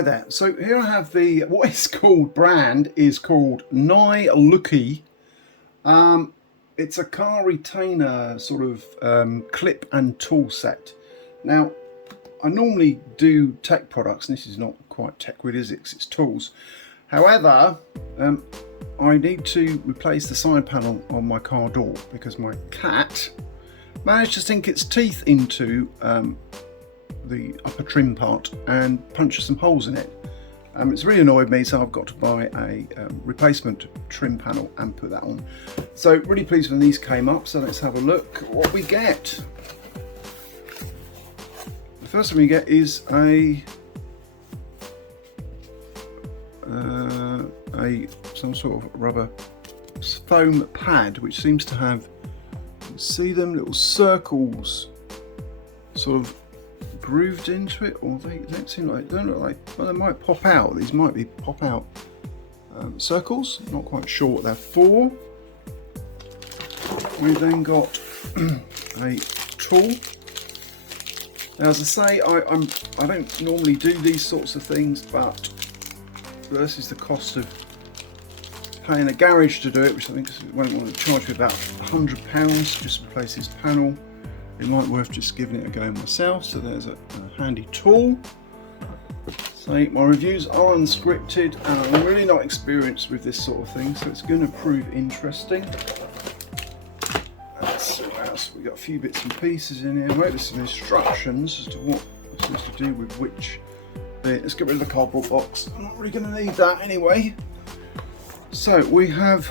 Hi there. So here I have the, what is called, brand is called NiLooki. It's a car retainer sort of clip and tool set. Now, I normally do tech products, and this is not quite tech with, is it? It's tools. However, I need to replace the side panel on my car door because my cat managed to sink its teeth into the upper trim part and punch some holes in it. It's really annoyed me, so I've got to buy a replacement trim panel and put that on. So really pleased when these came up, so let's have a look what we get. The first thing we get is some sort of rubber foam pad, which seems to have, you can see them little circles sort of grooved into it, or they don't look like, well, they might pop out. These might be pop out circles, not quite sure what they're for. We then got a tool. Now, as I say, I don't normally do these sorts of things, but versus the cost of paying a garage to do it, which I think won't want to charge me about £100 just to replace this panel, it might be worth just giving it a go myself. So there's a handy tool. So my reviews are unscripted, and I'm really not experienced with this sort of thing, so it's going to prove interesting. Let's see what else. We've got a few bits and pieces in here. Wait, there's some instructions as to what I'm supposed to do with which bit. Let's get rid of the cardboard box. I'm not really going to need that anyway. So we have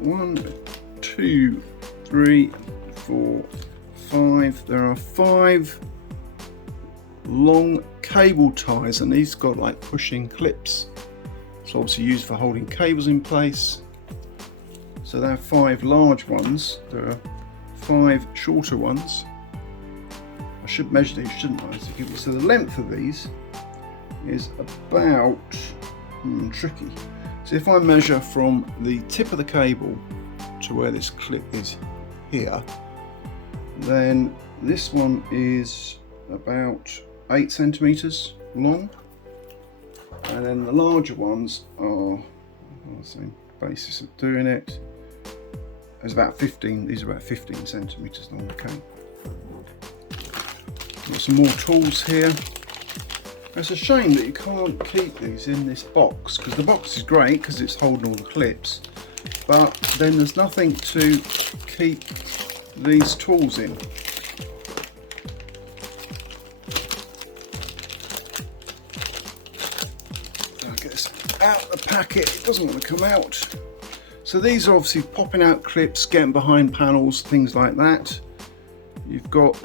1, 2, 3, 4, 5. There are 5 long cable ties, and these got like pushing clips. It's obviously used for holding cables in place. So there are 5 large ones. There are 5 shorter ones. I should measure these, shouldn't I? So the length of these is about tricky. So if I measure from the tip of the cable to where this clip is here, then this one is about 8 centimeters long, and then the larger ones are, on the same basis of doing it, is about 15. These are about 15 centimeters long. Okay. Got some more tools here. It's a shame that you can't keep these in this box, because the box is great because it's holding all the clips, but then there's nothing to keep these tools in. I'll get this out of the packet. It doesn't want to come out. So these are obviously popping out clips, getting behind panels, things like that. You've got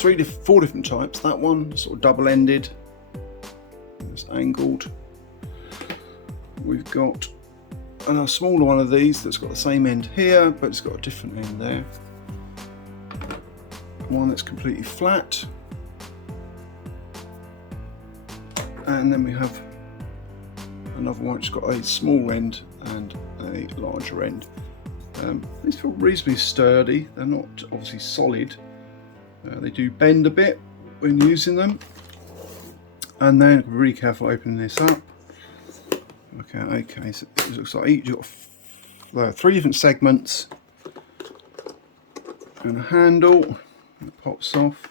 4 different types. That one sort of double-ended, it's angled. We've got a smaller one of these that's got the same end here, but it's got a different end there. One that's completely flat, and then we have another one which has got a small end and a larger end. These feel reasonably sturdy. They're not obviously solid. They do bend a bit when using them. And then be really careful opening this up. Okay, so it looks like you've got 3 different segments and a handle that pops off.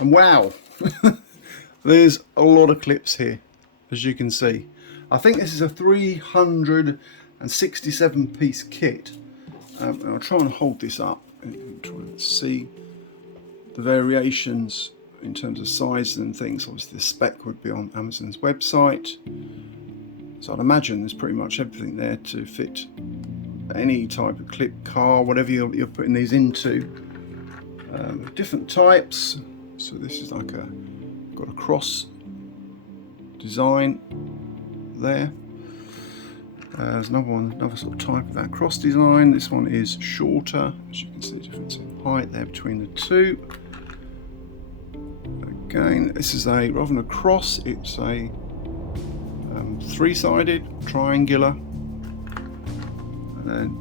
And wow, there's a lot of clips here, as you can see. I think this is a 367 piece kit. I'll try and hold this up and try and see the variations in terms of sizes and things. Obviously the spec would be on Amazon's website, so I'd imagine there's pretty much everything there to fit any type of clip car, whatever you're putting these into. Different types. So this is like got a cross design there. There's another sort of type of that cross design. This one is shorter, as you can see the difference in height there between the two. Again, this is rather than a cross, it's a 3-sided, triangular, and then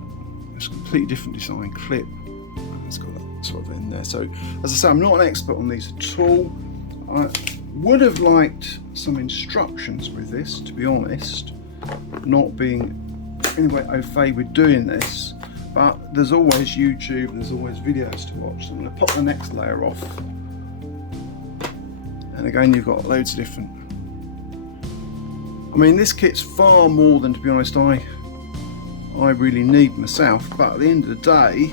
it's a completely different design clip. And it's got that sort of in there. So, as I say, I'm not an expert on these at all. would have liked some instructions with this, to be honest, not being anyway au fait with doing this, but there's always YouTube, there's always videos to watch. So I'm going to pop the next layer off, and again you've got loads of different, I mean this kit's far more than, to be honest, I really need myself, but at the end of the day,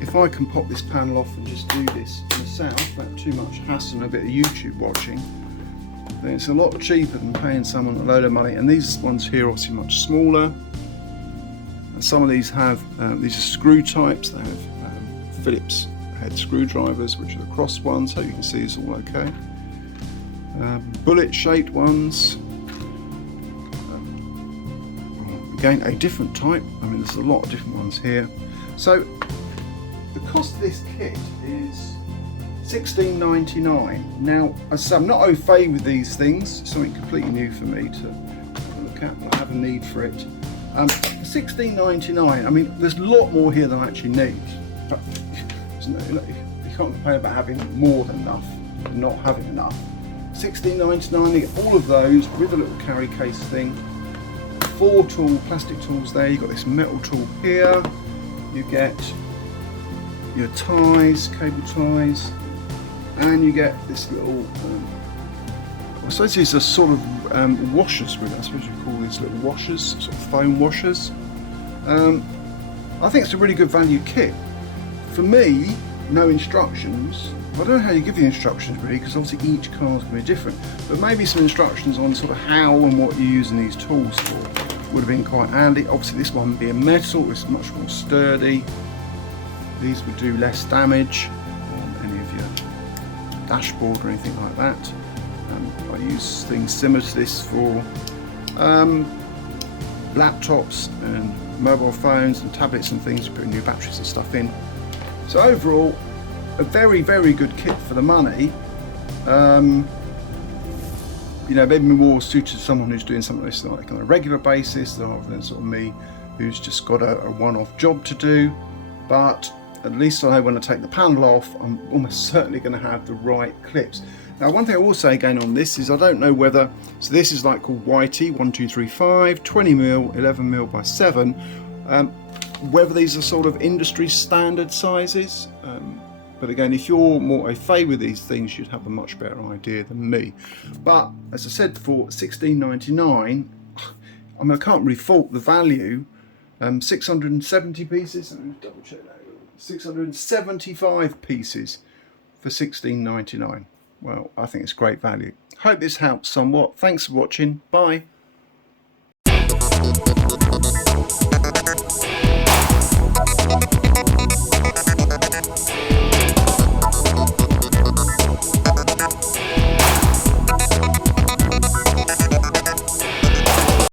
if I can pop this panel off and just do this myself without too much hassle and a bit of YouTube watching, then it's a lot cheaper than paying someone a load of money. And these ones here are obviously much smaller. And some of these have, these are screw types, they have Phillips head screwdrivers, which are the cross ones, so you can see it's all okay. Bullet shaped ones. Again, a different type, I mean there's a lot of different ones here. So the cost of this kit is $16.99. Now, as I say, I'm not au fait with these things, something completely new for me to have a look at, but I have a need for it. $16.99, I mean there's a lot more here than I actually need, but you can't complain about having more than enough and not having enough. $16.99, you get all of those with a little carry case thing. 4 plastic tools there, you've got this metal tool here, you get your ties, cable ties, and you get this little, I suppose these are sort of washers with it, I suppose you call these little washers, sort of foam washers. I think it's a really good value kit. For me, no instructions. I don't know how you give the instructions really, because obviously each car is going to be different, but maybe some instructions on sort of how and what you're using these tools for would have been quite handy. Obviously this one being metal, it's much more sturdy. These would do less damage on any of your dashboard or anything like that. I use things similar to this for laptops and mobile phones and tablets and things, putting new batteries and stuff in. So overall, a very, very good kit for the money. You know, maybe more suited to someone who's doing something like this like on a regular basis rather than sort of me who's just got a one-off job to do. But at least I know when I take the panel off, I'm almost certainly going to have the right clips. Now, one thing I will say again on this is I don't know whether, so this is like called YT 1235, 20mm, 11mm by 7, whether these are sort of industry standard sizes. But again, if you're more au fait with these things, you'd have a much better idea than me. But as I said, for $16.99, I mean, I can't really fault the value. 670 pieces, let me double check that. 675 pieces for $16.99. Well, I think it's great value. Hope this helps somewhat. Thanks for watching. Bye.